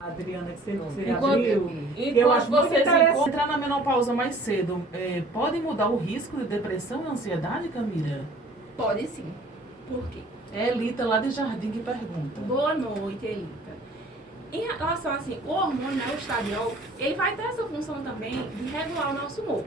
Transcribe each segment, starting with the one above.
Adriana, que você Enquanto, abriu. enquanto você entrar na menopausa mais cedo, pode mudar o risco de depressão e ansiedade, Camila? Pode sim. Por quê? É Elita lá de Jardim que pergunta. Boa noite, Elita. Em relação assim, o hormônio, né, o estradiol, ele vai ter essa função também de regular o nosso humor.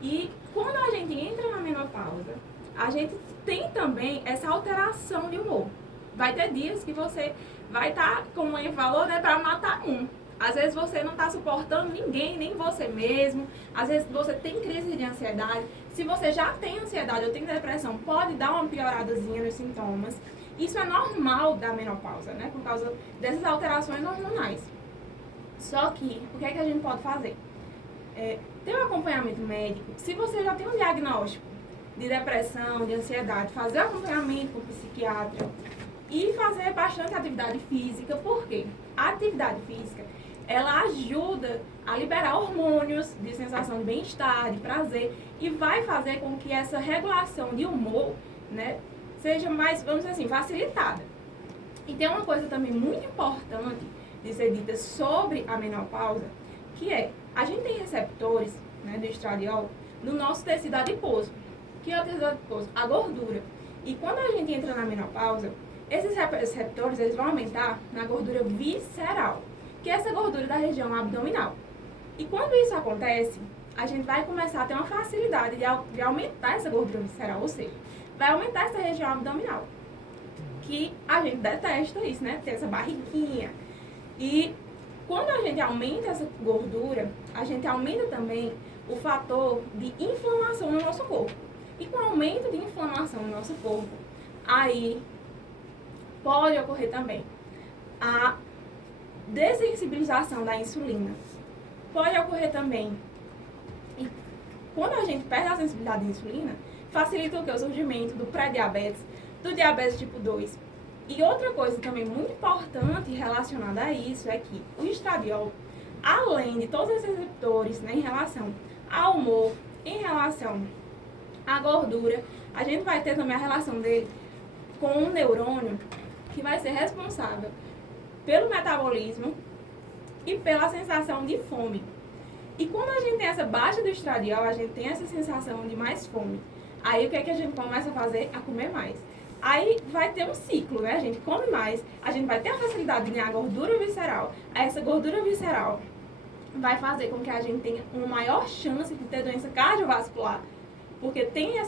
E quando a gente entra na menopausa, a gente tem também essa alteração de humor. Vai ter dias que você vai estar, como ele falou, né, para matar um. Às vezes você não está suportando ninguém, nem você mesmo. Às vezes você tem crise de ansiedade. Se você já tem ansiedade ou tem depressão, pode dar uma pioradazinha nos sintomas. Isso é normal da menopausa, né? Por causa dessas alterações hormonais. Só que, o que é que a gente pode fazer? Ter um acompanhamento médico. Se você já tem um diagnóstico de depressão, de ansiedade, fazer acompanhamento com o psiquiatra e fazer bastante atividade física. Por quê? A atividade física, ela ajuda a liberar hormônios de sensação de bem-estar, de prazer, e vai fazer com que essa regulação de humor, né, seja mais, vamos dizer assim, facilitada. E tem uma coisa também muito importante de ser dita sobre a menopausa, que é, a gente tem receptores, né, do estradiol no nosso tecido adiposo. Que é o tecido adiposo? A gordura. E quando a gente entra na menopausa, esses receptores eles vão aumentar na gordura visceral, que é essa gordura da região abdominal. E quando isso acontece, a gente vai começar a ter uma facilidade de aumentar essa gordura visceral, ou seja, vai aumentar essa região abdominal, que a gente detesta isso, né? Ter essa barriguinha. E quando a gente aumenta essa gordura, a gente aumenta também o fator de inflamação no nosso corpo. E com o aumento de inflamação no nosso corpo, aí pode ocorrer também a dessensibilização da insulina. Pode ocorrer também, e quando a gente perde a sensibilidade da insulina, facilita o surgimento do pré-diabetes, do diabetes tipo 2. E outra coisa também muito importante relacionada a isso é que o estradiol, além de todos esses receptores, né, em relação ao humor, em relação à gordura, a gente vai ter também a relação dele com um neurônio que vai ser responsável pelo metabolismo e pela sensação de fome. E quando a gente tem essa baixa do estradiol, a gente tem essa sensação de mais fome. Aí o que é que a gente começa a fazer? A comer mais. Aí vai ter um ciclo, né? A gente come mais, a gente vai ter a facilidade de ganhar gordura visceral. Aí essa gordura visceral vai fazer com que a gente tenha uma maior chance de ter doença cardiovascular. Porque tem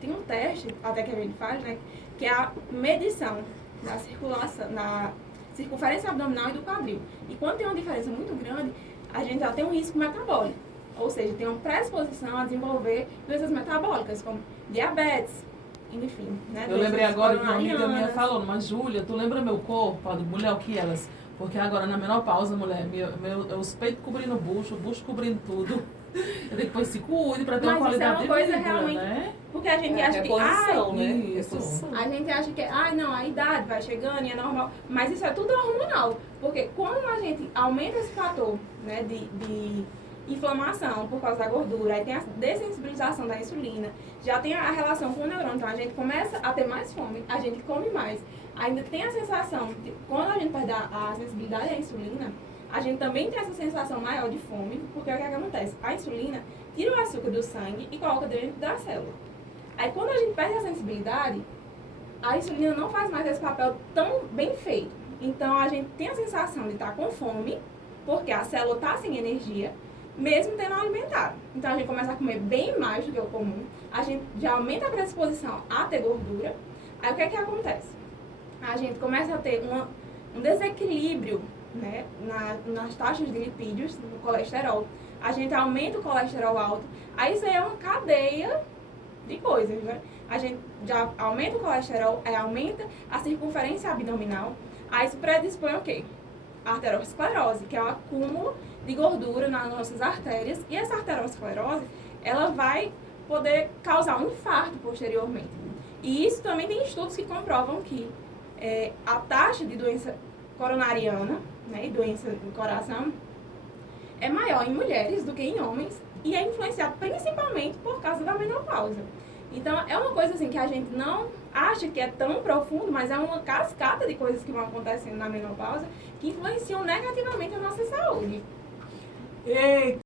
tem um teste, até que a gente faz, né? Que é a medição da circulação, na circunferência abdominal e do quadril. E quando tem uma diferença muito grande, a gente já tem um risco metabólico. Ou seja, tem uma predisposição a desenvolver doenças metabólicas, como diabetes, enfim, né? Eu lembrei agora que uma amiga minha falou, mas Júlia, tu lembra meu corpo, a mulher, o que elas? Porque agora na menopausa, mulher, os peitos cobrindo o bucho cobrindo tudo. Eu tenho que pôr se cuide pra ter uma qualidade de vida, mas isso é uma coisa realmente, né? porque a gente acha que, né? a gente acha que, não, a idade vai chegando e é normal, mas isso é tudo hormonal, porque quando a gente aumenta esse fator, né, de inflamação por causa da gordura, aí tem a dessensibilização da insulina, já tem a relação com o neurônio, então a gente começa a ter mais fome, a gente come mais, ainda tem a sensação de, quando a gente perde a sensibilidade à insulina, a gente também tem essa sensação maior de fome, porque o que acontece? A insulina tira o açúcar do sangue e coloca dentro da célula. Aí quando a gente perde a sensibilidade, a insulina não faz mais esse papel tão bem feito. Então a gente tem a sensação de estar com fome, porque a célula está sem energia, mesmo tendo alimentado. Então a gente começa a comer bem mais do que o comum, a gente já aumenta a predisposição a ter gordura. Aí o que é que acontece? A gente começa a ter um desequilíbrio, né, nas taxas de lipídios, no colesterol. A gente aumenta o colesterol alto. Aí isso aí é uma cadeia de coisas, né? A gente já aumenta o colesterol, aí aumenta a circunferência abdominal. Aí isso predispõe o quê? A arteriosclerose, que é o acúmulo de gordura nas nossas artérias. E essa arteriosclerose, ela vai poder causar um infarto posteriormente. E isso também tem estudos que comprovam que a taxa de doença coronariana, né, e doença do coração, é maior em mulheres do que em homens e é influenciado principalmente por causa da menopausa. Então, é uma coisa assim que a gente não acha que é tão profundo, mas é uma cascata de coisas que vão acontecendo na menopausa que influenciam negativamente a nossa saúde. Eita!